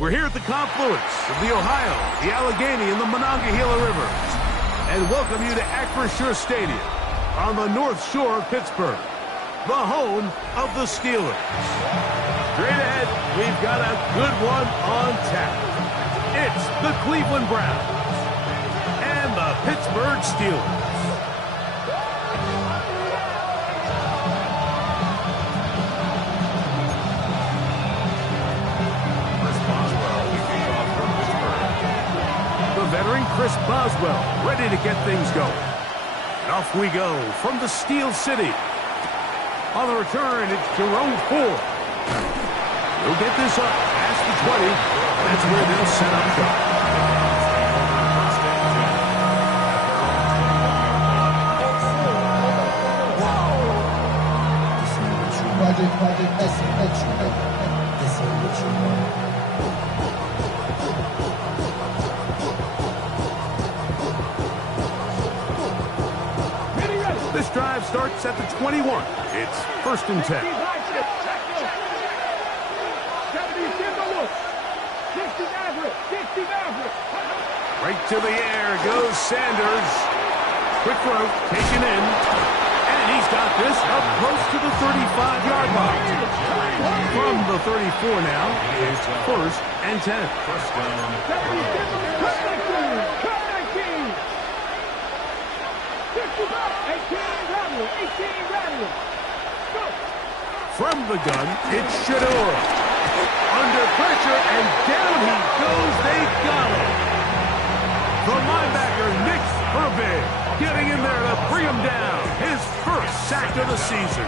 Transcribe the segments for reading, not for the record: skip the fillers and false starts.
We're here at the confluence of the Ohio, the Allegheny, and the Monongahela Rivers, and welcome you to Acrisure Stadium on the North Shore of Pittsburgh, the home of the Steelers. Straight ahead, we've got a good one on tap. It's the Cleveland Browns and the Pittsburgh Steelers. Veteran Chris Boswell ready to get things going. And off we go from the Steel City. On the return, it's Jerome Ford. He'll get this up past the 20. That's where they'll set up shop. Project S1W6. This is what you want. This drive starts at the 21. It's 1st and 10. Right to the air goes Sanders. Quick throw, taken in. And he's got this up close to the 35-yard line. From the 34 now, it's 1st and 10. First down. From the gun, it's Shador. Under pressure, and down he goes. They got him. The linebacker, Nick Herbig, getting in there to bring him down. His first sack of the season.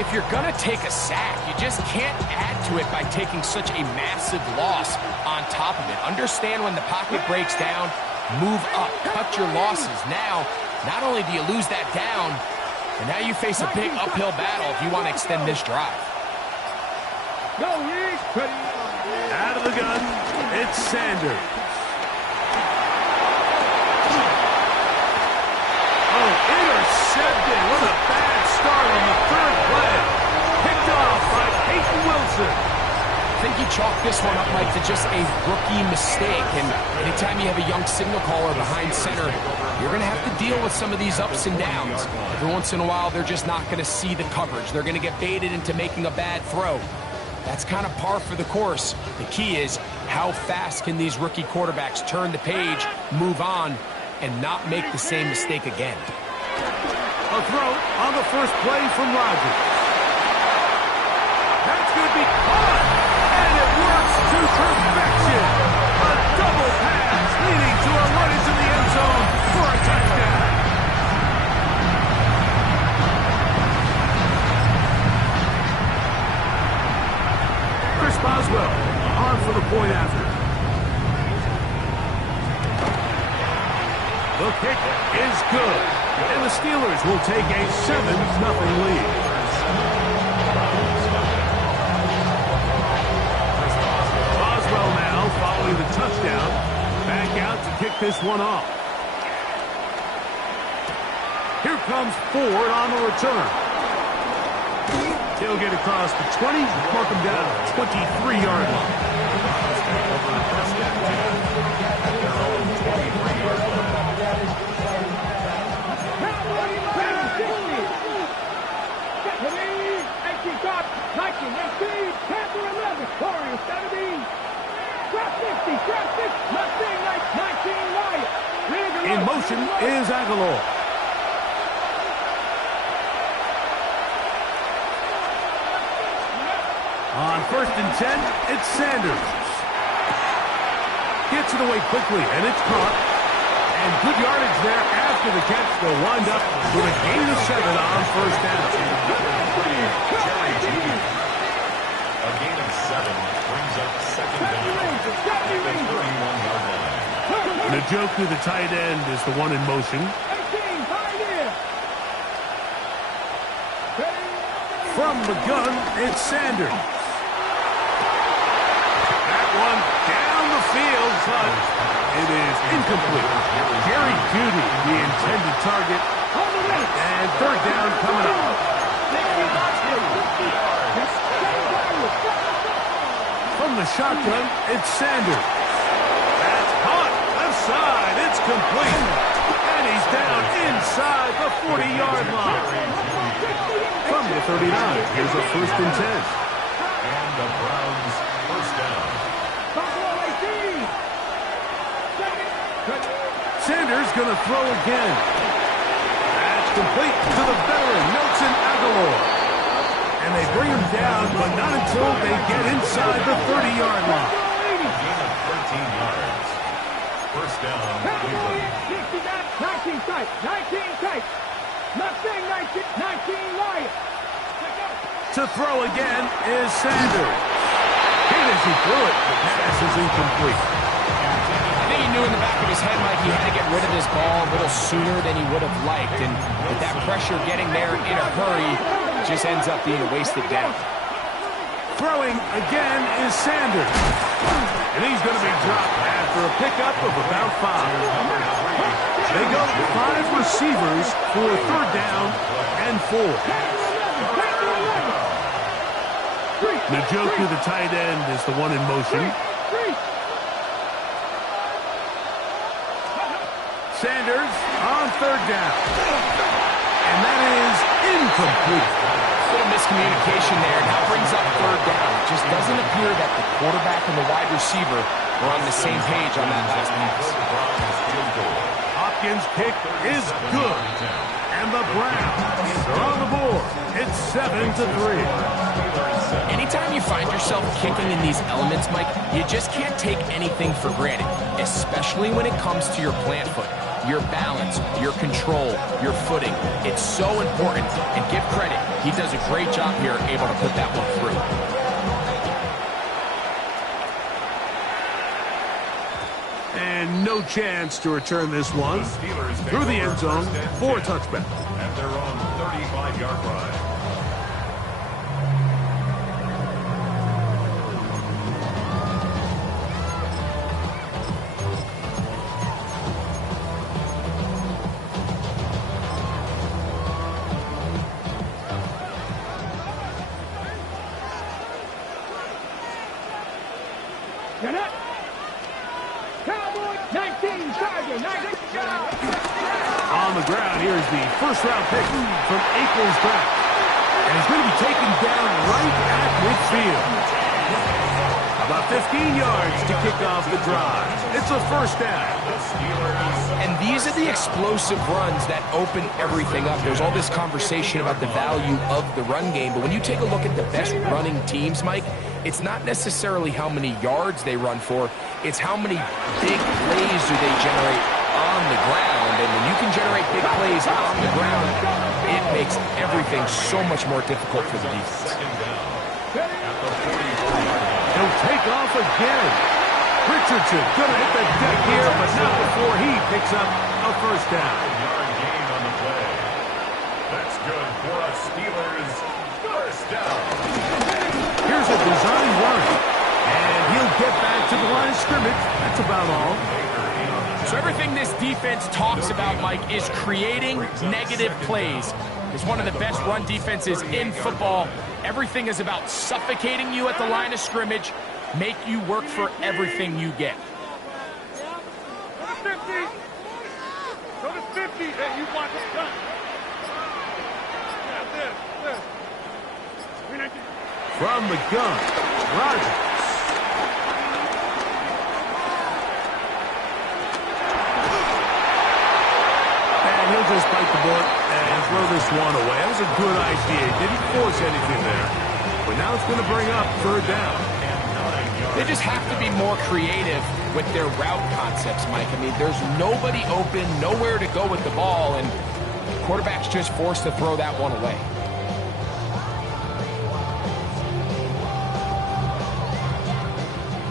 If you're going to take a sack, you just can't add to it by taking such a massive loss on top of it. Understand when the pocket breaks down, move up, cut your losses. Now, not only do you lose that down, but now you face a big uphill battle if you want to extend this drive. Out of the gun, it's Sanders. Oh, intercepted. What a bad start on the 3rd play. Picked off by Peyton Wilson. I think you chalk this one up, Mike, to just a rookie mistake. And anytime you have a young signal caller behind center, you're going to have to deal with some of these ups and downs. Every once in a while, they're just not going to see the coverage. They're going to get baited into making a bad throw. That's kind of par for the course. The key is how fast can these rookie quarterbacks turn the page, move on, and not make the same mistake again. A throw on the first play from Rodgers. That's going to be caught, and it works to perfection. A double pass leading to a run into the end zone for a touchdown. Chris Boswell on for the point after. The kick is good, and the Steelers will take a 7-0 lead. Boswell now following the touchdown, back out to kick this one off. Here comes Ford on the return. He'll get across the 20, mark him down at the 23-yard line. In motion is Aguilar. On 1st and 10, it's Sanders. Gets it away quickly, and it's caught. And good yardage there after the catch. They'll wind up with a gain of 7 on 1st down. A gain of 7 brings up 2nd down at the 31-yard line. Njoku, the tight end, is the one in motion. From the gun, it's Sanders. That one down the field, but it is incomplete. Jerry Jeudy, the intended target, and 3rd down coming up. From the the shotgun, it's Sanders. That's caught. Left side. It's complete. And he's down inside the 40-yard line. From the 39, here's a 1st and 10. And the Browns first down. Sanders going to throw again. That's complete to the veteran, Nelson Aguilar. And they bring him down, but not until they get inside the 30-yard line. A gain of 13 yards. First down, Cleveland. 19 tight. 19 tight. Not saying 19 Lions. To throw again is Sanders. Hit as he threw it. The pass is incomplete. I think he knew in the back of his head, Mike, he had to get rid of this ball a little sooner than he would have liked. And with that pressure getting there in a hurry, it just ends up being a wasted down. Throwing again is Sanders. And he's going to be dropped after a pickup of about 5. They go 5 receivers for 3rd down and 4. Njoku, the tight end, is the one in motion. Sanders on 3rd down. And that is incomplete. A little miscommunication there. Now brings up 3rd down. It just doesn't appear that the quarterback and the wide receiver were on the same page on that last pass. Hopkins' kick is good. And the Browns are on the board. It's 7-3. Anytime you find yourself kicking in these elements, Mike, you just can't take anything for granted, especially when it comes to your plant foot, your balance, your control, your footing. It's so important, and give credit. He does a great job here able to put that one through. And no chance to return this one through the end zone for a touchback. At their own 35-yard line. On the ground, here's the 1st-round pick from Akers back. And he's going to be taken down right at midfield. About 15 yards to kick off the drive. It's a 1st down. And these are the explosive runs that open everything up. There's all this conversation about the value of the run game, but when you take a look at the best running teams, Mike, it's not necessarily how many yards they run for, it's how many big plays do they generate on the ground. And when you can generate big plays on the ground, it makes everything so much more difficult for the defense. He'll take off again. Richardson going to hit the deck here, but not before he picks up a 1st down. Yard gain on the play. That's good for a Steelers 1st down. Here's a design run. And he'll get back to the line of scrimmage. That's about all. So everything this defense talks about, Mike, is creating negative plays. It's one of the best run defenses in football. Everything is about suffocating you at the line of scrimmage, make you work for everything you get. Go to 50. Go to 50. Hey, you watch it. Done. From the gun, Rodgers. And he'll just bite the bullet and throw this one away. That was a good idea. Didn't force anything there. But now it's going to bring up 3rd down. They just have to be more creative with their route concepts, Mike. I mean, there's nobody open, nowhere to go with the ball, and quarterback's just forced to throw that one away.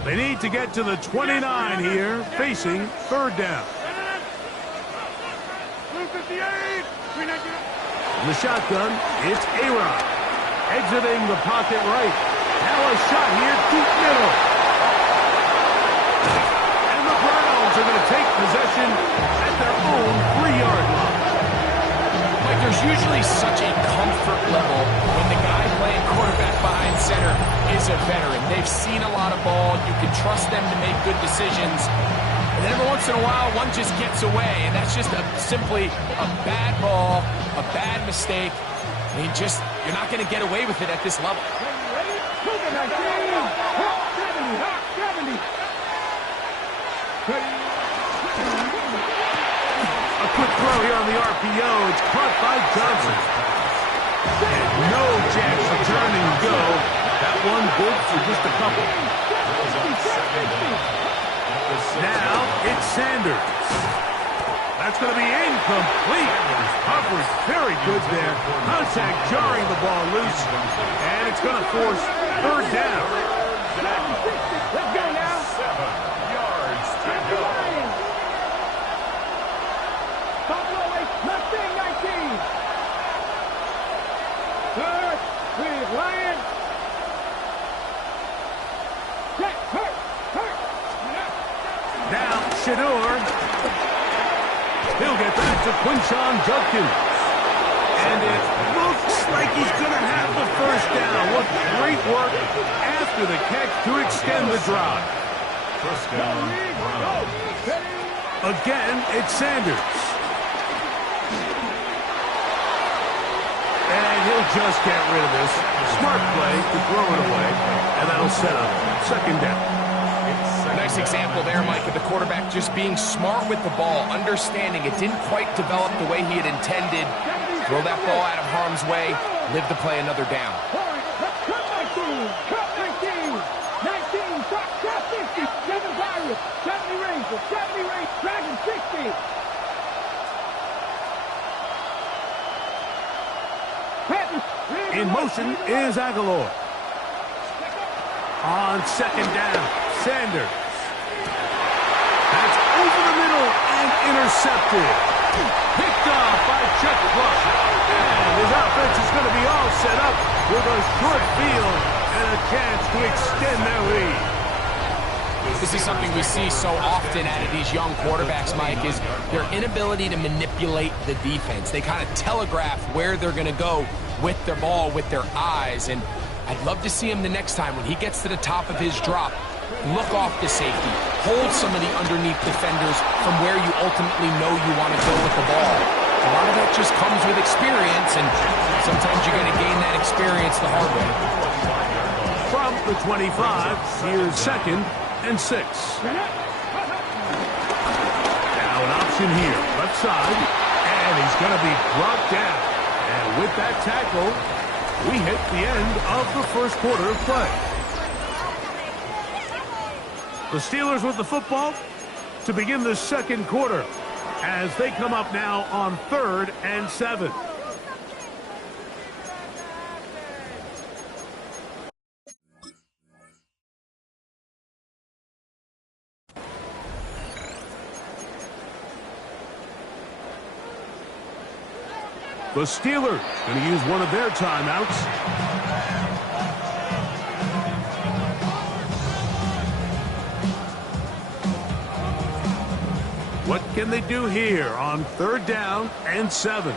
They need to get to the 29 here, facing 3rd down. In the shotgun, it's A-Rod. Exiting the pocket right. Now a shot here, deep middle. And the Browns are going to take possession at their own 3-yard line. Mike, there's usually such a comfort level when the guy playing quarterback behind center is is a veteran. They've seen a lot of ball. You can trust them to make good decisions. And then every once in a while, one just gets away, and that's just simply a bad ball, a bad mistake. I mean, you're not going to get away with it at this level. A quick throw here on the RPO. It's caught by Johnson. And no chance to turn and go. That one good for just a couple. Now it's Sanders. That's going to be incomplete. Coverage very good there. Contact jarring the ball loose. And it's going to force third down. Let's go now. 7 yards to go. Mustang 19. Third with Lion. Hurt. Now Shador. He'll get back to Quinshon Judkins. And it looks like he's going to have the first down. What great work after the catch to extend the drive. First down, Brown. Again, it's Sanders. And he'll just get rid of this. Smart play to throw it away. And that'll set up second down. Nice example there, Mike, of the quarterback just being smart with the ball, understanding it didn't quite develop the way he had intended. Throw that ball out of harm's way, live to play another down. Cut 19. 19. Drop 50. 7 Virus. 70 Ranger. 70 Ranger. Dragon 60. In motion is Aguilar. On second down, Sanders. That's over the middle and intercepted. Picked off by Chuck Clark. And his offense is going to be all set up with a short field and a chance to extend their lead. This is something we see so often out of these young quarterbacks, Mike, is their inability to manipulate the defense. They kind of telegraph where they're going to go with their ball, with their eyes. And I'd love to see him the next time when he gets to the top of his drop. Look off the safety. Hold some of the underneath defenders from where you ultimately know you want to go with the ball. A lot of that just comes with experience, and sometimes you're going to gain that experience the hard way. From the 25, here's second and 6. Now an option here, left side, and he's going to be brought down. And with that tackle, we hit the end of the first quarter of play. The Steelers with the football to begin the second quarter as they come up now on 3rd and 7. The Steelers going to use one of their timeouts. What can they do here on 3rd down and 7?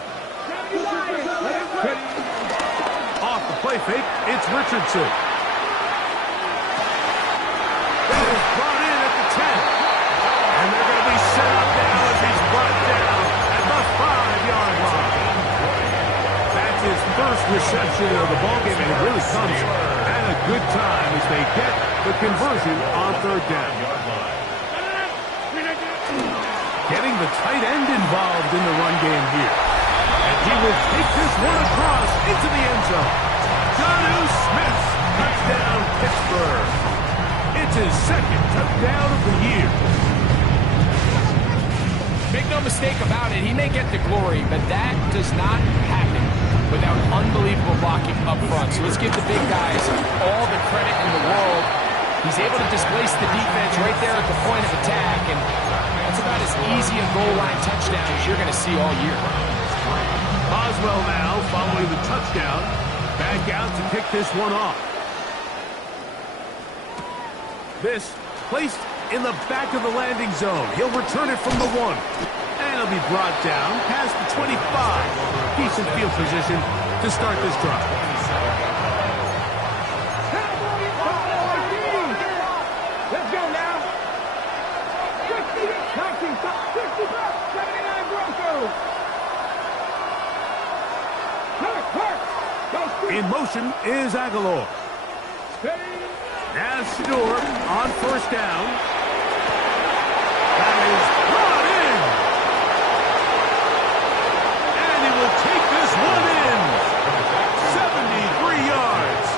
Off the play fake, it's Richardson. That is brought in at the 10. And they're going to be set up now as he's brought down at the 5-yard line. That's his first reception of the ballgame, and it really comes at a good time as they get the conversion on 3rd down. Getting the tight end involved in the run game here. And he will take this one across into the end zone. Jonnu Smith, touchdown Pittsburgh. It's his second touchdown of the year. Make no mistake about it, he may get the glory, but that does not happen without unbelievable blocking up front. So let's give the big guys all the credit in the world. He's able to displace the defense right there at the point of attack, and that's about as easy a goal line touchdown as you're going to see all year. Boswell now following the touchdown. Back out to kick this one off. This placed in the back of the landing zone. He'll return it from the 1. And he'll be brought down past the 25. Decent field position to start this drive. motion is Aguilar. Now Shador on first down. That is brought in. And he will take this one in. 73 yards.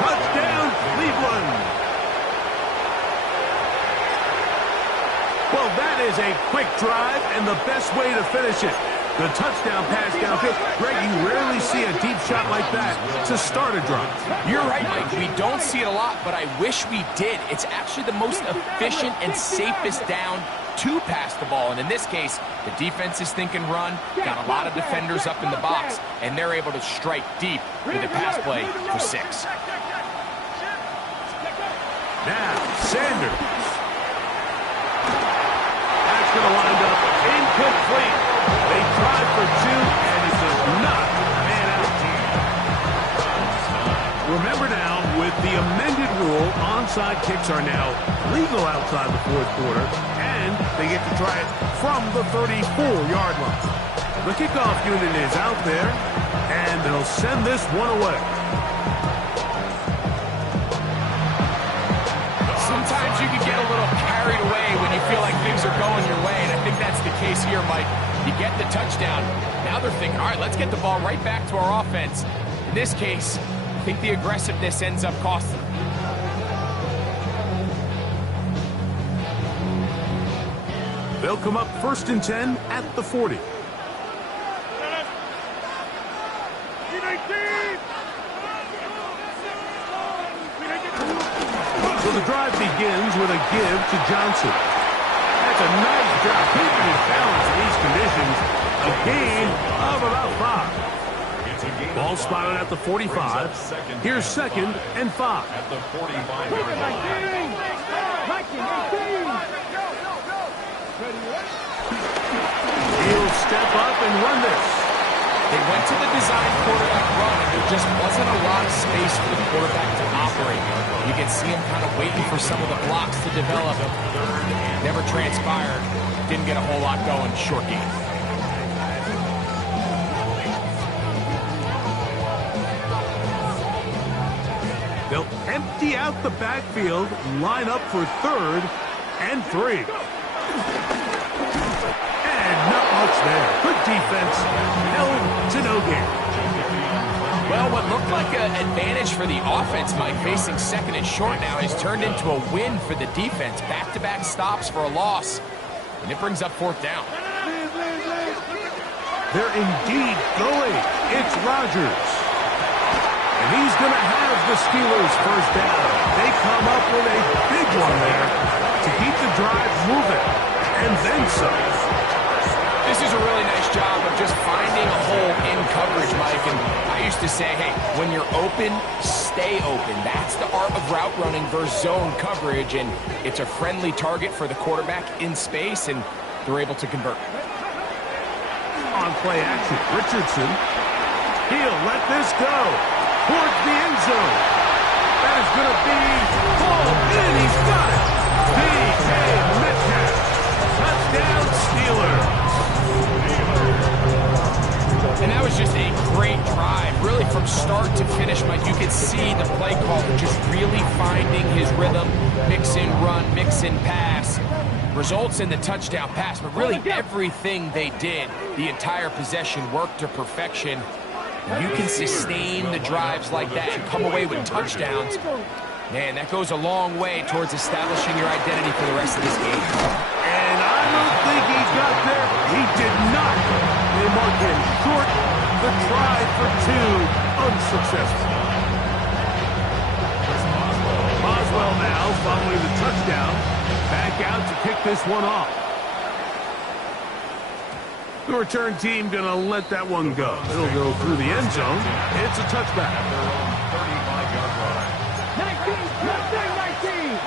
Touchdown, Cleveland. Well, that is a quick drive and the best way to finish it. The touchdown pass downfield. Greg, you rarely see a deep shot like that to start a drive. You're right, Mike. We don't see it a lot, but I wish we did. It's actually the most efficient and safest down to pass the ball. And in this case, the defense is thinking run, got a lot of defenders up in the box, and they're able to strike deep with a pass play for 6. Now, Sanders. That's going to wind up incomplete. They tried for 2, and it does not pan out. Remember now, with the amended rule, onside kicks are now legal outside the fourth quarter, and they get to try it from the 34-yard line. The kickoff unit is out there, and they'll send this one away. Sometimes you can get a little carried away when you feel like things are going your way, and I think that's the case here, Mike. You get the touchdown. Now they're thinking, all right, let's get the ball right back to our offense. In this case, I think the aggressiveness ends up costing them. They'll come up 1st and 10 at the 40. So the drive begins with a give to Johnson. That's a nice job keeping his balance in these conditions. A gain of about 5. Ball spotted at the 45. Here's 2nd and 5. At the 45-yard line. He'll step up and run this. They went to the design quarterback run, and there just wasn't a lot of space for the quarterback to operate. You can see him kind of waiting for some of the blocks to develop. Never transpired. Didn't get a whole lot going. Short game. They'll empty out the backfield, line up for 3rd and 3. And not much there. Good defense. Held to no gain. Well, what looked like an advantage for the offense, Mike, facing 2nd and short now, has turned into a win for the defense. Back-to-back stops for a loss, and it brings up 4th down. They're indeed going. It's Rodgers. And he's going to have the Steelers' 1st down. They come up with a big one there to keep the drive moving. And then some. This is a really nice job of just finding a hole in coverage, Mike. And I used to say, hey, when you're open, stay open. That's the art of route running versus zone coverage. And it's a friendly target for the quarterback in space, and they're able to convert. On play action, Richardson. He'll let this go towards the end zone. That is going to be pulled in. He's got it. D.K. Metcalf. Touchdown, Steelers. And that was just a great drive, really from start to finish, Mike. You could see the play caller just really finding his rhythm, mix in run, mix in pass. Results in the touchdown pass, but really everything they did, the entire possession worked to perfection. You can sustain the drives like that and come away with touchdowns. Man, that goes a long way towards establishing your identity for the rest of this game. And I don't think he got there. He did not. They mark him short. The try for 2, unsuccessful. Boswell now following the touchdown. Back out to kick this one off. The return team going to let that one go. It'll go through the end zone. It's a touchback. At their own 35-yard line. 19.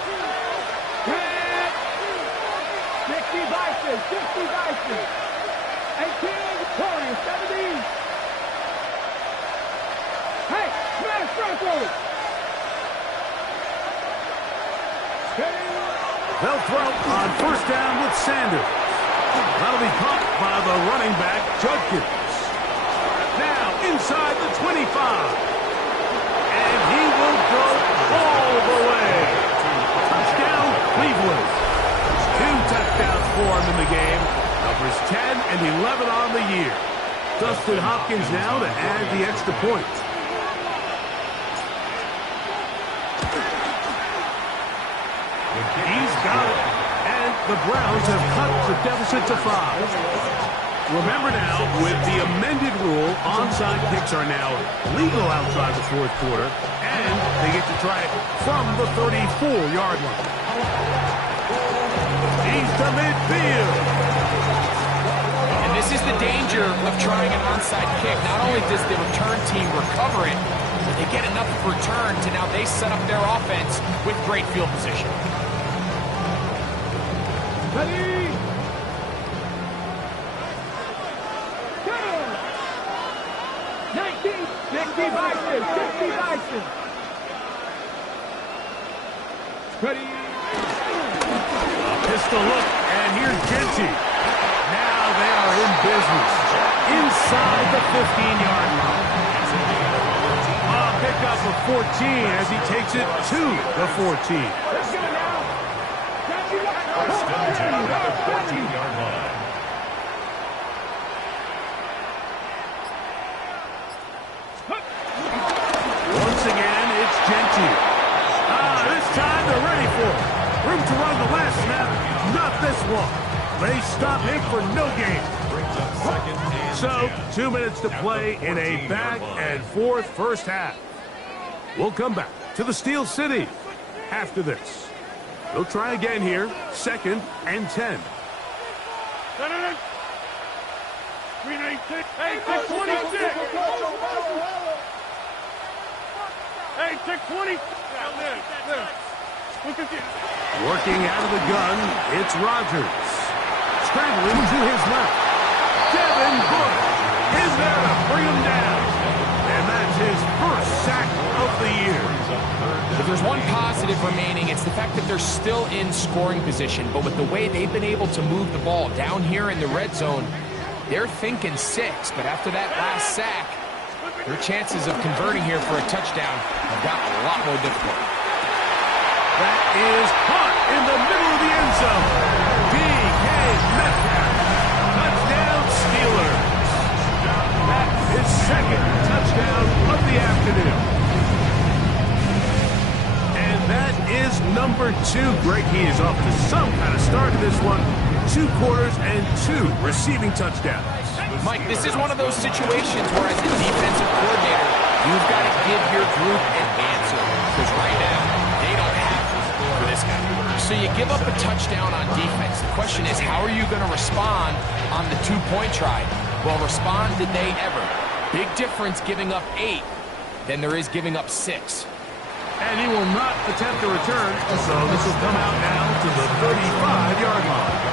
60 Vices. 18, Victoria, 17. Hey, smash Broncos. They'll throw on 1st down with Sanders. That'll be caught by the running back, Judkins. Now inside the 25. throw all the way. Touchdown, Cleveland. 2 touchdowns for him in the game. Numbers 10 and 11 on the year. Dustin Hopkins now to add the extra point. He's got it. And the Browns have cut the deficit to 5. Remember now, with the amended rule, onside kicks are now legal outside the fourth quarter, and they get to try it from the 34-yard line. He's to midfield. And this is the danger of trying an onside kick. Not only does the return team recover it, but they get enough of return to now they set up their offense with great field position. Ready? Go! 19, 60 Bison, 60 Bison. Ready? Pistol look, and here's Genty. Now they are in business. Inside the 15-yard line. A pickup of 14 as he takes it to the 14. Let's go now. First down to the 14-yard line. Once again, it's Genty. This time they're ready for it. Room to run the last snap. Not this one. They stop him for no gain. Brings up second and So, 10. 2 minutes to play in a back-and-forth first half. We'll come back to the Steel City after this. They'll try again here. 2nd and 10. Hey, 626. Hey, 620. Working out of the gun, it's Rodgers. Scrambling to his left. Devin Bush is there to bring him down. And that's his first sack of the year. If there's one positive remaining, it's the fact that they're still in scoring position. But with the way they've been able to move the ball down here in the red zone, they're thinking 6. But after that last sack, their chances of converting here for a touchdown have gotten a lot more difficult. That is caught in the middle of the end zone. DK Metcalf. Touchdown Steelers. That is 2nd touchdown of the afternoon. And that is number 2. Greg, he is off to some kind of start in this one. 2 quarters and 2 receiving touchdowns. Mike, this is one of those situations where as a defensive coordinator, you've got to give your group an answer. Because right now, they don't have to for this guy. So you give up a touchdown on defense. The question is, how are you going to respond on the 2-point try? Well, respond did they ever? Big difference giving up 8 than there is giving up 6. And he will not attempt a return, so this will come out now to the 35-yard line.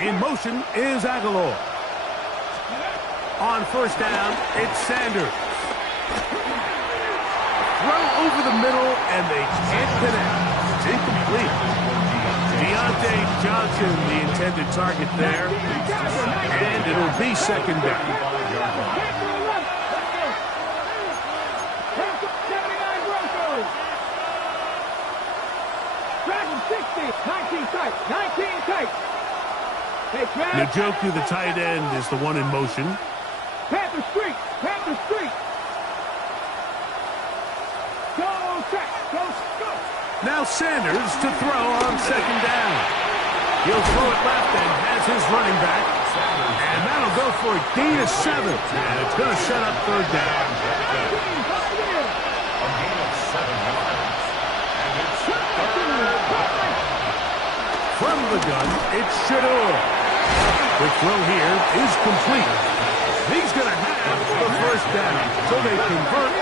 In motion is Aguilar. On first down, it's Sanders. Throw over the middle, and they can't connect. It's incomplete. Deontay Johnson, the intended target there. And it'll be 2nd down. Dragon 60, 19 tight, 19 tight. Njoku, the tight end, is the one in motion. Panther Street, Panther Street. Go, check, go, go. Now Sanders to throw on 2nd down. He'll throw it left and has his running back. And that'll go for a gain of 7. And it's going to set up 3rd down. A gain of 7 yards. And it's From the gun, it's Shador. The throw here is complete. He's going to have the first down, so they convert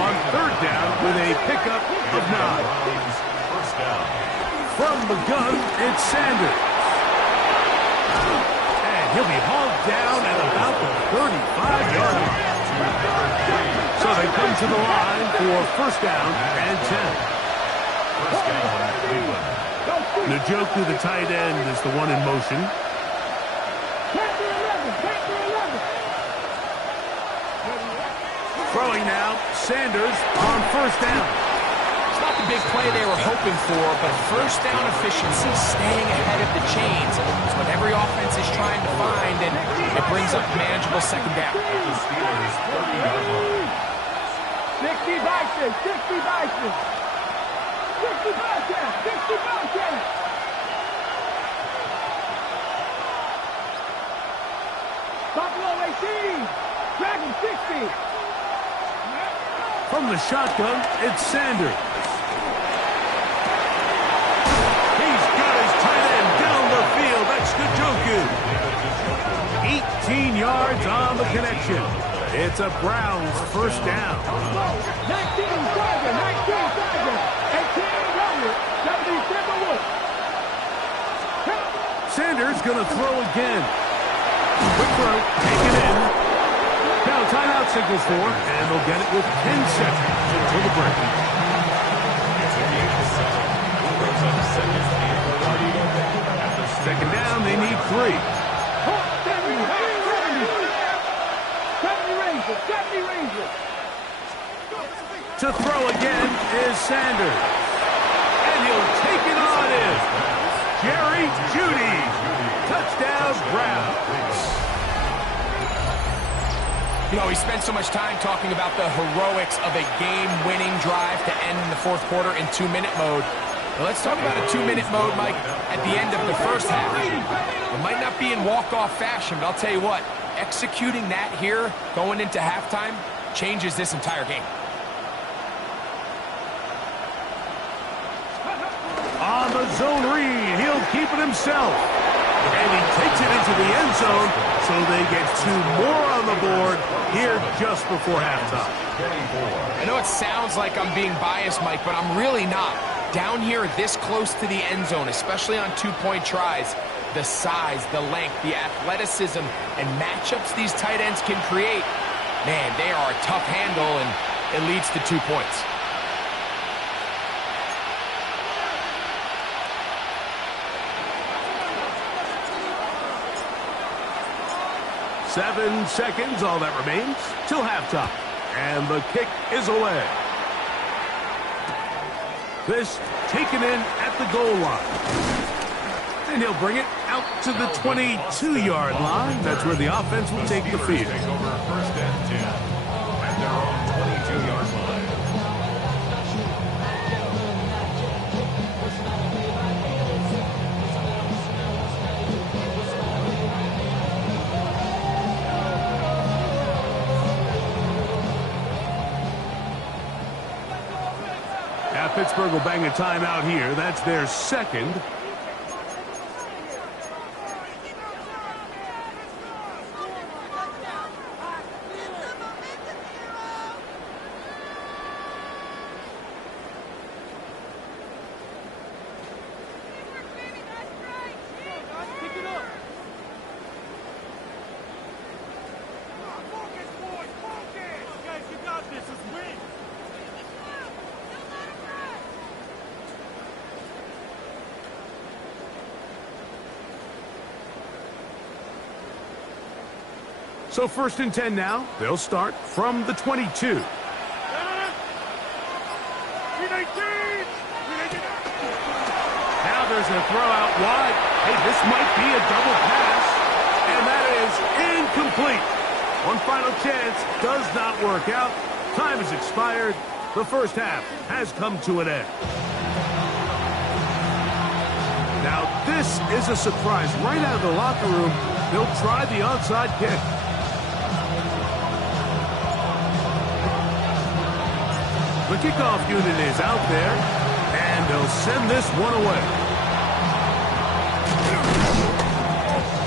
on third down with a pickup of 9. First down. From the gun, it's Sanders. And he'll be hauled down at about the 35-yard line. So they come to the line for first down and 10. First down, Cleveland. Njoku, the tight end, is the one in motion. Throwing now, Sanders on first down. It's not the big play they were hoping for, but first down efficiency, staying ahead of the chains, is what every offense is trying to find, and it brings up manageable second down. The Steelers' 30-yard line. 60 Vikings, 60 Vikings. 60 Vikings, 60 Vikings. Buffalo 18, Dragon 60. From the shotgun, it's Sanders. He's got his tight end down the field. That's Njoku. 18 yards on the connection. It's a Browns first down. 19 Tiger, 19 Tiger. 18 Runner, 77 Wolf. Sanders going to throw again. Quick throw, taken in. Now timeout signals for, and they'll get it with 10 seconds until the break. It's a game of 7. Brings up second and 4. Second down, they need 3. 70 Rangers, 70 Rangers. To throw again is Sanders. And he'll take it on in. Jerry Jeudy. Touchdown, Browns. You know, we spent so much time talking about the heroics of a game-winning drive to end in the fourth quarter in 2-minute mode. Well, let's talk about a 2-minute mode, Mike, at the end of the first half. It might not be in walk-off fashion, but I'll tell you what, executing that here, going into halftime, changes this entire game. On the zone read, he'll keep it himself. And he takes it into the end zone, so they get 2 more on the board here just before halftime. I know it sounds like I'm being biased, Mike, but I'm really not. Down here this close to the end zone, especially on 2-point tries, the size, the length, the athleticism, and matchups these tight ends can create, man, they are a tough handle, and it leads to 2 points. Seven seconds, all that remains, till halftime. And the kick is away. This taken in at the goal line. And he'll bring it out to the 22-yard line. That's where the offense will take the field. Take over first and 10 at their own 22-yard line. Pittsburgh will bang a timeout here. That's their second. So first and 10 now. They'll start from the 22. Now there's a throw out wide. Hey, this might be a double pass. And that is incomplete. One final chance does not work out. Time has expired. The first half has come to an end. Now this is a surprise. Right out of the locker room, they'll try the onside kick. The kickoff unit is out there, and they'll send this one away.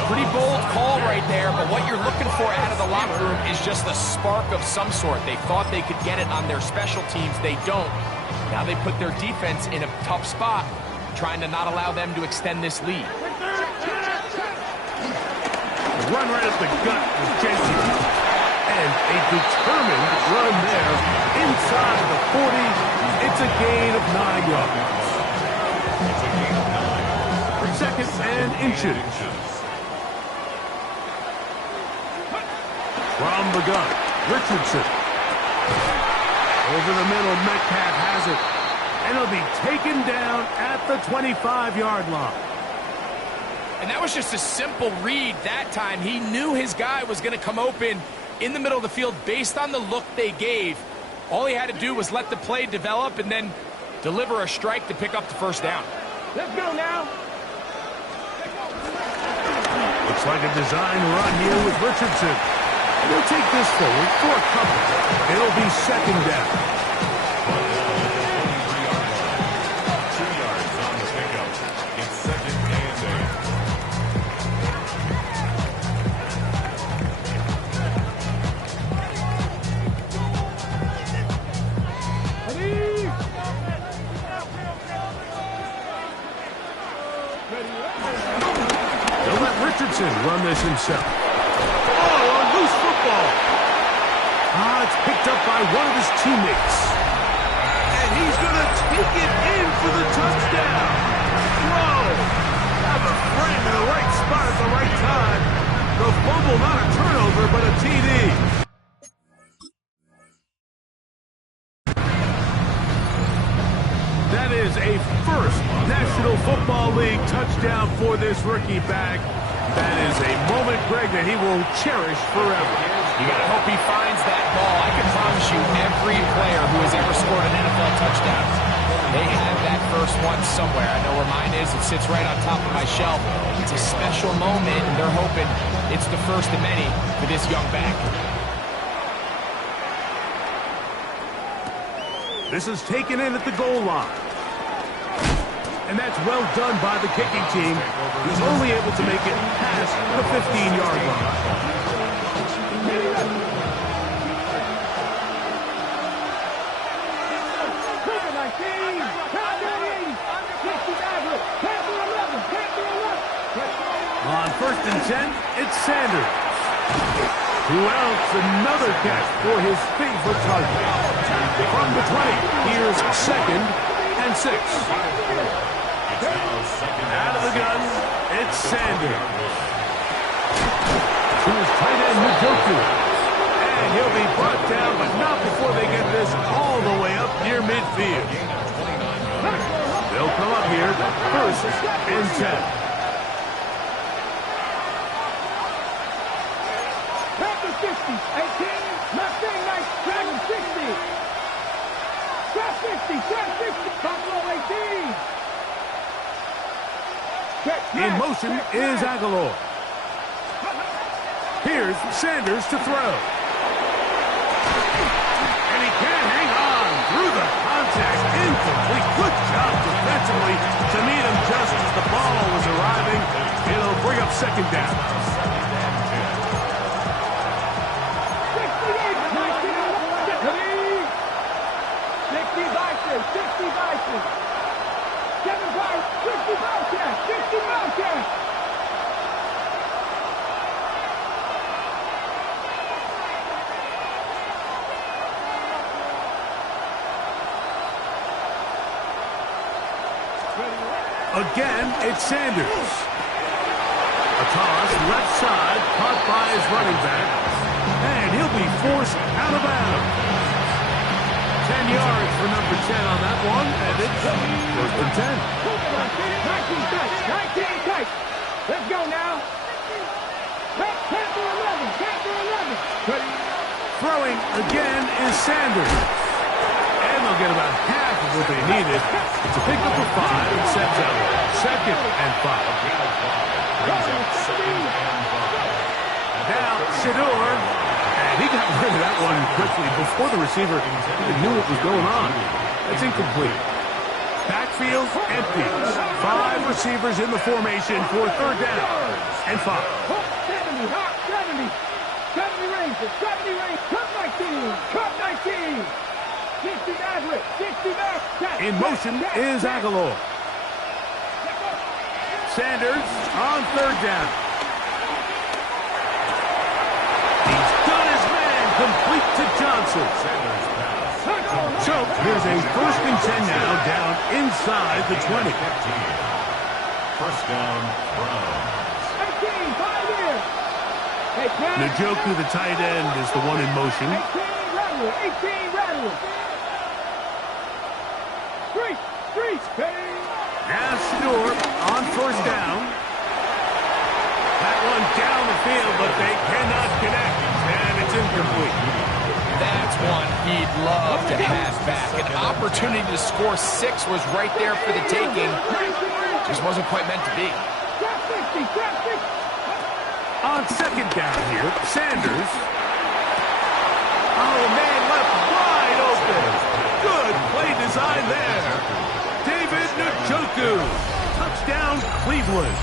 Pretty bold call right there, but what you're looking for out of the locker room is just a spark of some sort. They thought they could get it on their special teams. They don't. Now they put their defense in a tough spot, trying to not allow them to extend this lead. Run right up the gut with Jenkins. And a determined run there inside the 40. It's a gain of 9 yards. Second and inches. From the gun, Richardson. Over the middle, Metcalf has it. And he'll be taken down at the 25-yard line. And that was just a simple read that time. He knew his guy was going to come open in the middle of the field based on the look they gave. All he had to do was let the play develop and then deliver a strike to pick up the first down. Let's go now. Looks like a design run here with Richardson. He'll take this forward for a couple. It'll be second down. 2 yards on the pickup. It's second and 8. They'll let Richardson run this himself. Loose football. It's picked up by one of his teammates. And he's going to take it in for the touchdown. Whoa. Have a friend in the right spot at the right time. The fumble, not a turnover, but a TD. That is a first National Football League touchdown for this rookie back. That is a moment, Greg, that he will cherish forever. You got to hope he finds that ball. I can promise you every player who has ever scored an NFL touchdown, they have that first one somewhere. I know where mine is. It sits right on top of my shelf. It's a special moment, and they're hoping it's the first of many for this young back. This is taken in at the goal line. And that's well done by the kicking team. He's only able to make it past the 15-yard line. On first and 10, it's Sanders. Who else? Another catch for his favorite target. From the 20, here's second and 6. Out of the gun, it's Sanders. To his tight end, Njoku. And he'll be brought down, but not before they get this all the way up near midfield. They'll come up here, first and 10. Panther 60, 18, Mustang nice, Dragon 60. Trap 60, Trap 60, Buffalo 18. In motion is Aguilar. Here's Sanders to throw. And he can't hang on through the contact. Incomplete. Good job defensively to meet him just as the ball was arriving. It'll bring up second down. 60 Bison. 7 Bison. 60 Bobcats. 60 Bobcats. Again, it's Sanders. A toss left side, caught by his running back. And he'll be forced out of bounds. 10 yards for number 10 on that one, and it's first and 10. 19 tight. Let's go now. Panther 11. Panther 11. Throwing again is Sanders. And they'll get about half of what they needed to pick up a 5 and sets up second and 5. Now, Shador. And he got rid of that one quickly before the receiver even knew what was going on. That's incomplete. Backfield empties. 5 receivers in the formation for third down and 5. 70, hot 70. 70 range, 70 range. Cut 19. Cut 19. 60 Maverick. 60 Maverick. In motion is Aguilar. Sanders on third down. He's done his man, complete to Johnson. So here's a 1st and 10 now, down inside the 20. First down, Browns. 18, 5 here. Njoku, the tight end, is the one in motion. 18 Rattler. 18 Rattler. Street. Now Stewart on first down. That one down the field, but they cannot connect, and it's incomplete. That's one he'd love to have back. An opportunity to score 6 was right there for the taking. Just wasn't quite meant to be. On second down here, Sanders. Oh, man, left wide open. Good play design there. David Njoku. Touchdown, Cleveland.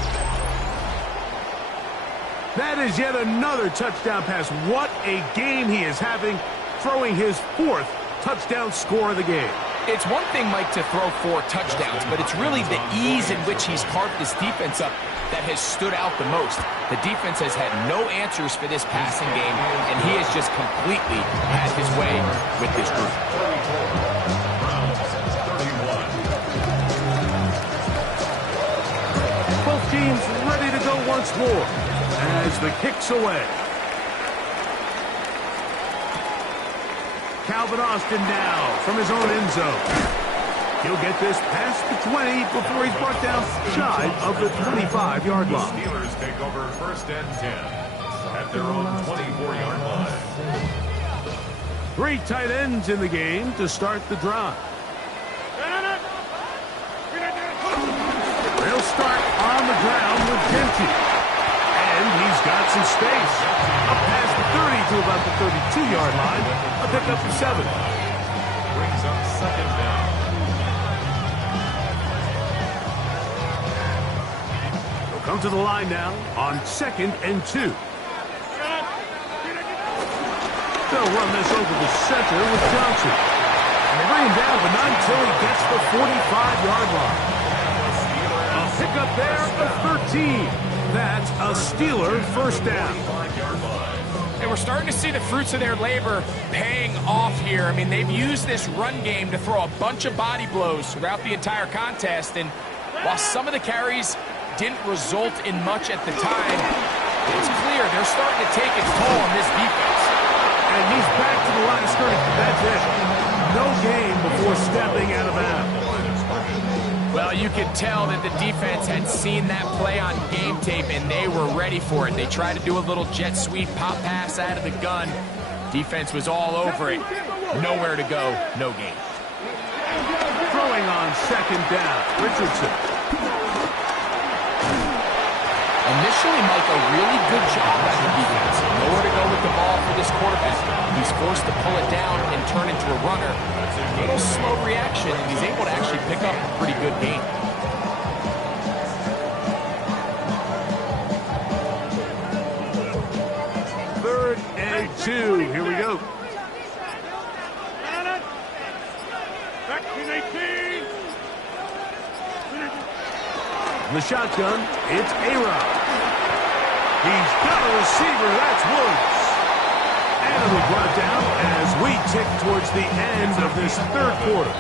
That is yet another touchdown pass. What a game he is having, throwing his 4th touchdown score of the game. It's one thing, Mike, to throw 4 touchdowns, but it's really the ease in which he's carved this defense up that has stood out the most. The defense has had no answers for this passing game, and he has just completely had his way with this group. Both teams ready to go once more as the kick's away. Calvin Austin now from his own end zone. He'll get this past the 20 before he's brought down shy of the 25-yard line. The Steelers take over 1st and 10 at their own 24-yard line. 3 tight ends in the game to start the drive. They'll start on the ground with Genty. And he's got some space. Up past the 30 to about the 32-yard line. A pickup of 7. Brings up 2nd down. They'll come to the line now on 2nd and 2. They'll run this over the center with Johnson. And they bring him down, but not until he gets the 45-yard line. A pickup there of 13. That's a Steeler 1st down. And we're starting to see the fruits of their labor paying off here. I mean, they've used this run game to throw a bunch of body blows throughout the entire contest. And while some of the carries didn't result in much at the time, it's clear they're starting to take its toll on this defense. And he's back to the line of scrimmage. That's it. No gain before stepping out of bounds. Well, you could tell that the defense had seen that play on game tape, and they were ready for it. They tried to do a little jet sweep pop pass out of the gun. Defense was all over it. Nowhere to go, no gain. Throwing on 2nd down, Richardson. Initially, Mike, a really good job by the defense. Nowhere to go with the ball for this quarterback. He's forced to pull it down and turn into a runner. A little slow reaction, and he's able to actually pick up a pretty good gain. Third and 2. Here we go. In the shotgun, it's A-Rod. He's got a receiver. That's Woods. And it'll be brought down as we tick towards the end of this 3rd quarter.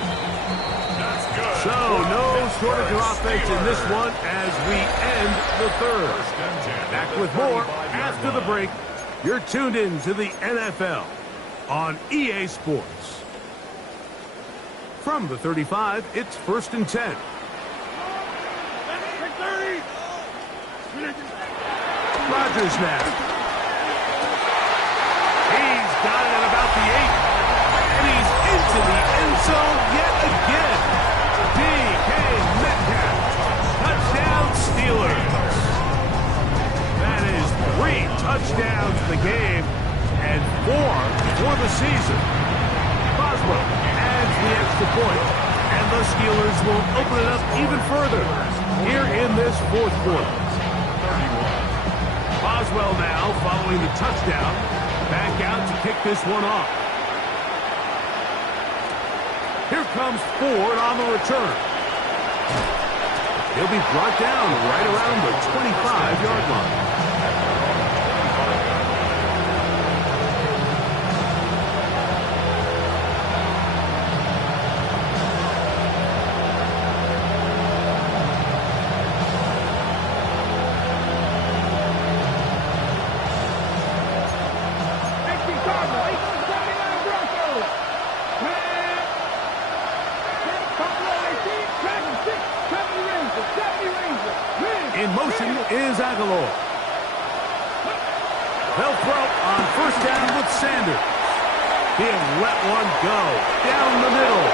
So no shortage of offense in this one as we end the 3rd. Back with more after the break. You're tuned in to the NFL on EA Sports. From the 35, it's 1st and 10. Rodgers now. He's got it at about the 8. And he's into the end zone yet again. DK Metcalf. Touchdown Steelers. That is 3 touchdowns in the game and 4 for the season. Boswell adds the extra point, and the Steelers will open it up even further here in this fourth quarter. Boswell now following the touchdown. Back out to kick this one off. Here comes Ford on the return. He'll be brought down right around the 25-yard line. In motion is Aguilar. They'll throw on first down with Sanders. He'll let one go down the middle.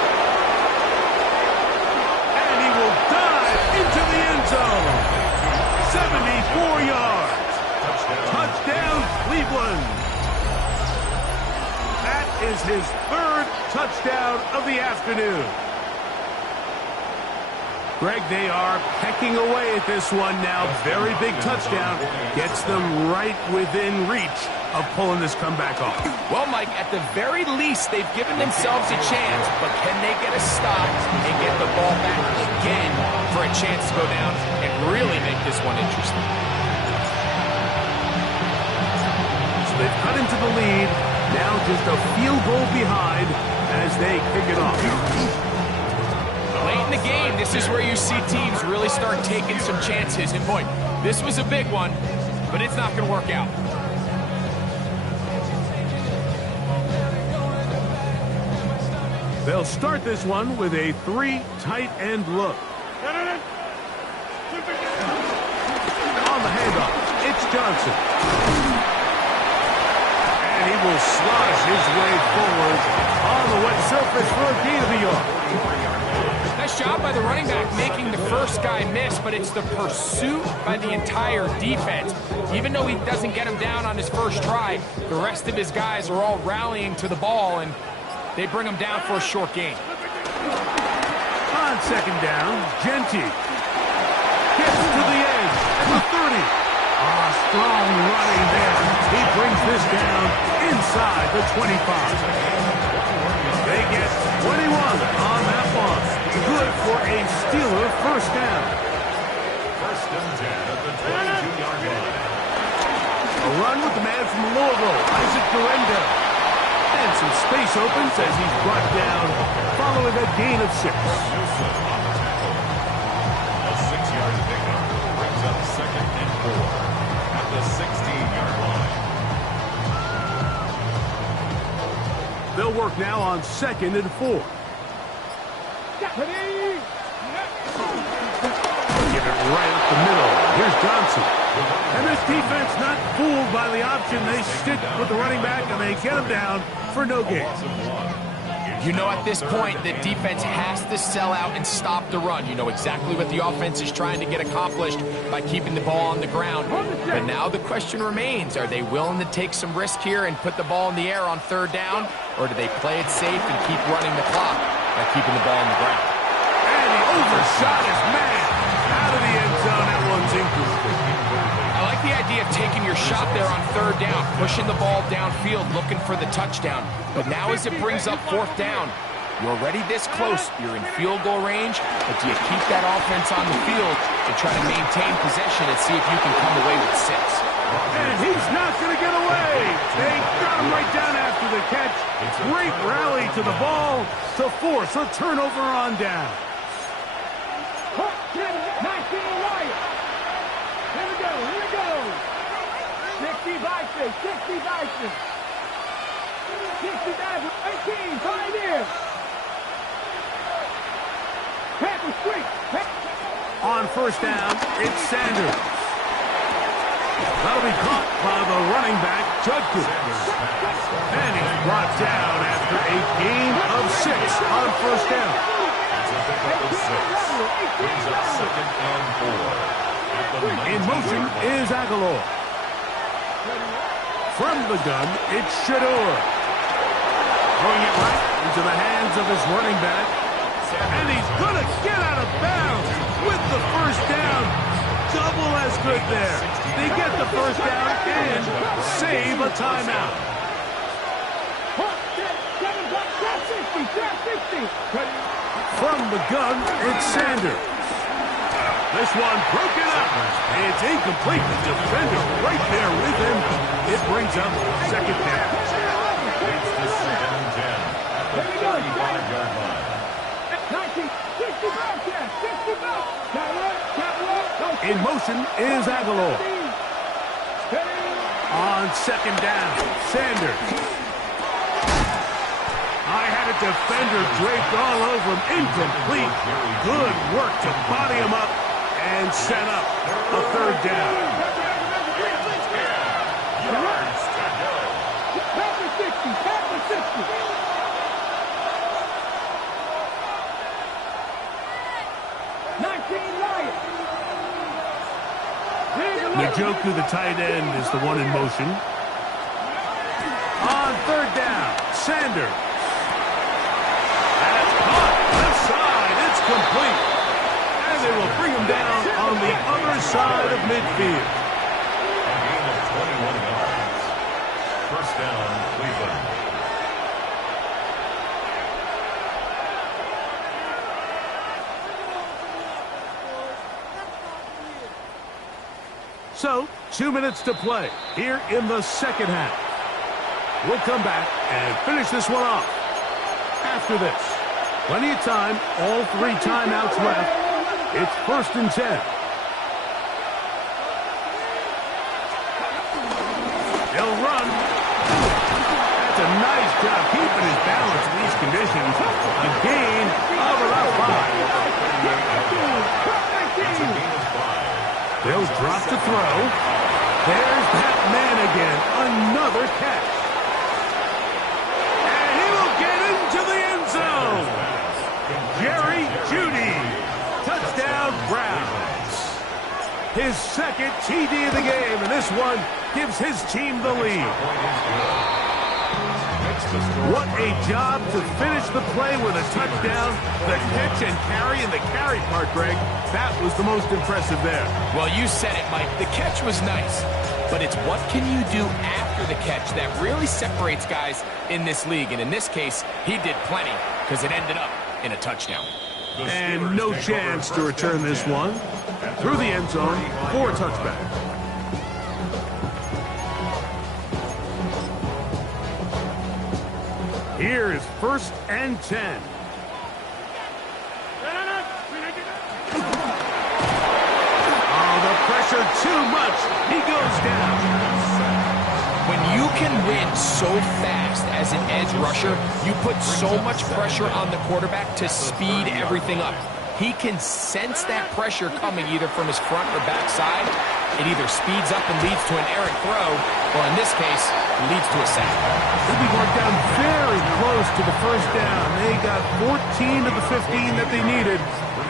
And he will dive into the end zone. 74 yards. Touchdown, Cleveland. That is his third touchdown of the afternoon. Greg, they are pecking away at this one now. Very big touchdown. Gets them right within reach of pulling this comeback off. Well, Mike, at the very least, they've given themselves a chance, but can they get a stop and get the ball back again for a chance to go down and really make this one interesting? So they've cut into the lead. Now just a field goal behind as they kick it off. Late in the game, this is where you see teams really start taking some chances. And boy, this was a big one, but it's not going to work out. They'll start this one with a 3 tight end look. On the handoff, it's Johnson. And he will slide his way forward on the wet surface for a gain of a yard. Nice job by the running back making the first guy miss, but it's the pursuit by the entire defense. Even though he doesn't get him down on his first try, the rest of his guys are all rallying to the ball, and they bring him down for a short gain. On second down, Genty gets to the edge at the 30. Strong running there. He brings this down inside the 25. They get 21 on that one. Good for a Steeler first down. First and 10 at the 22-yard line. A run with the man from Louisville, Isaac Durendo. And some space opens as he's brought down following a gain of 6. A 6-yard pickup brings up second and 4 at the 16-yard line. They'll work now on second and 4. Give it right up the middle. Here's Johnson. And this defense not fooled by the option. They stick with the running back and they get him down for no gain. You know, at this point, the defense has to sell out and stop the run. You know exactly what the offense is trying to get accomplished by keeping the ball on the ground. But now the question remains, are they willing to take some risk here and put the ball in the air on third down? Or do they play it safe and keep running the clock by keeping the ball on the ground? And he overshot his man. Out of the end zone, that one's incomplete. I like the idea of taking your shot there on third down, pushing the ball downfield, looking for the touchdown. But now as it brings up fourth down, you're already this close. You're in field goal range, but do you keep that offense on the field to try to maintain possession and see if you can come away with 6? And he's not going to get away. They got him right down after the catch. Great rally to the ball to force a turnover on down. 60 Bison. 60 18, Pioneers. Pepper Street. On first down, it's Sanders. That'll be caught by the running back, Judkins. And he's brought down after a gain of 6 on first down. It's a pickup of 6. Brings up second and 4. In motion is Aguilar. From the gun, it's Shador. Throwing it right into the hands of his running back, And he's going to get out of bounds with the first down. Double as good there. They get the first down and save a timeout. From the gun, it's Sanders. This one broken up. It's incomplete. The defender right there with him. It brings up second down. It's the 2nd and 10 at the 35-yard line. 60 in motion is Aguilar. On second down, Sanders. I had a defender draped all over him. Incomplete. Good work to body him up and set up a third down. Yards to go. Back to 60. Back to 60. Njoku, the tight end, is the one in motion. On third down, Sanders. That's caught. Left side. It's complete. And they will bring him down on the other side of midfield. A gain of 21 yards. First down, Cleveland. So, 2 minutes to play here in the second half. We'll come back and finish this one off. After this, plenty of time, all 3 timeouts left. It's 1st and 10. He'll run. That's a nice job keeping his balance in these conditions. A gain of about 5. They'll drop to throw. There's that man again. Another catch. And he will get into the end zone. Jerry Jeudy. Touchdown, Browns. His second TD of the game, and this one gives his team the lead. What a job to finish the play with a touchdown. The catch and carry, and the carry part, Greg, that was the most impressive there. Well, you said it, Mike. The catch was nice, but it's what can you do after the catch that really separates guys in this league. And in this case, he did plenty because it ended up in a touchdown. And no chance to return this one. Through the end zone for a touchback. Here is 1st and 10. Oh, the pressure too much. He goes down. When you can win so fast as an edge rusher, you put so much pressure on the quarterback to speed everything up. He can sense that pressure coming either from his front or back side. It either speeds up and leads to an errant throw, or in this case, leads to a sack. They'll be going down very close to the first down. They got 14 to the 15 that they needed.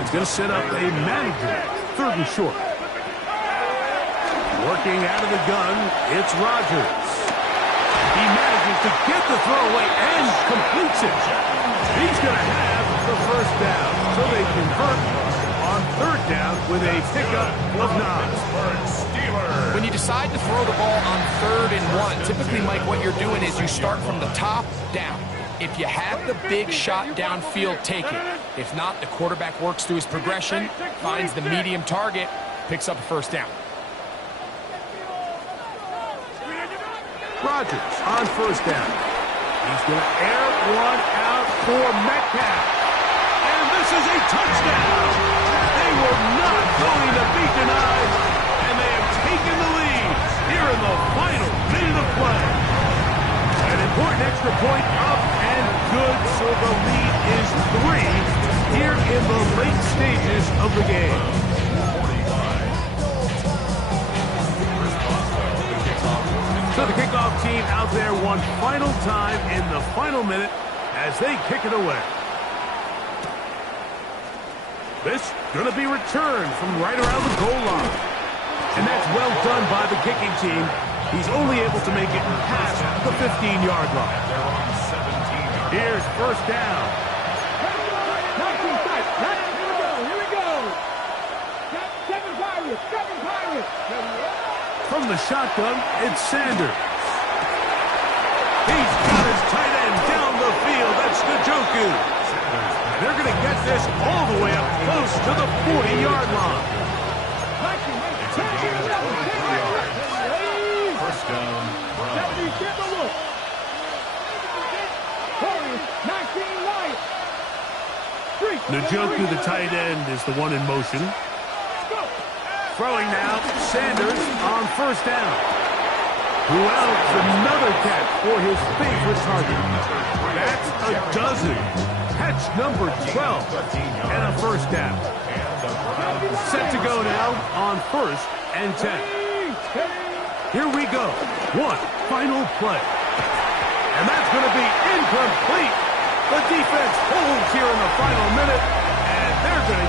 It's going to set up a manageable 3rd and short. Working out of the gun, it's Rodgers. He manages to get the throw away and completes it. He's going to have the first down, so they convert on 3rd down with a pickup of 9. When you decide to throw the ball on 3rd and 1, typically, Mike, what you're doing is you start from the top down. If you have the big shot downfield, take it. If not, the quarterback works through his progression, finds the medium target, picks up a first down. Rodgers on 1st down. He's going to air one out for Metcalf. And this is a touchdown. They were not going to be denied. And they have taken the lead here in the final minute of play. An important extra point up and good, so the lead is 3 here in the late stages of the game. So the kickoff team out there one final time in the final minute as they kick it away. This going to be returned from right around the goal line. And that's well done by the kicking team. He's only able to make it past the 15-yard line. Here's 1st down. From the shotgun, it's Sanders. He's got his tight end down the field. That's Njoku. And they're going to get this all the way up close to the 40-yard line. It's a gain of 23 yards. First down, Browns. Njoku, the tight end, is the one in motion. Throwing now, Sanders on first down. Who else? Another catch for his favorite target. That's a dozen. Catch number 12 and a first down. Set to go now on first and 10. Here we go. One final play. And that's going to be incomplete. The defense holds here in the final minute, and they're going to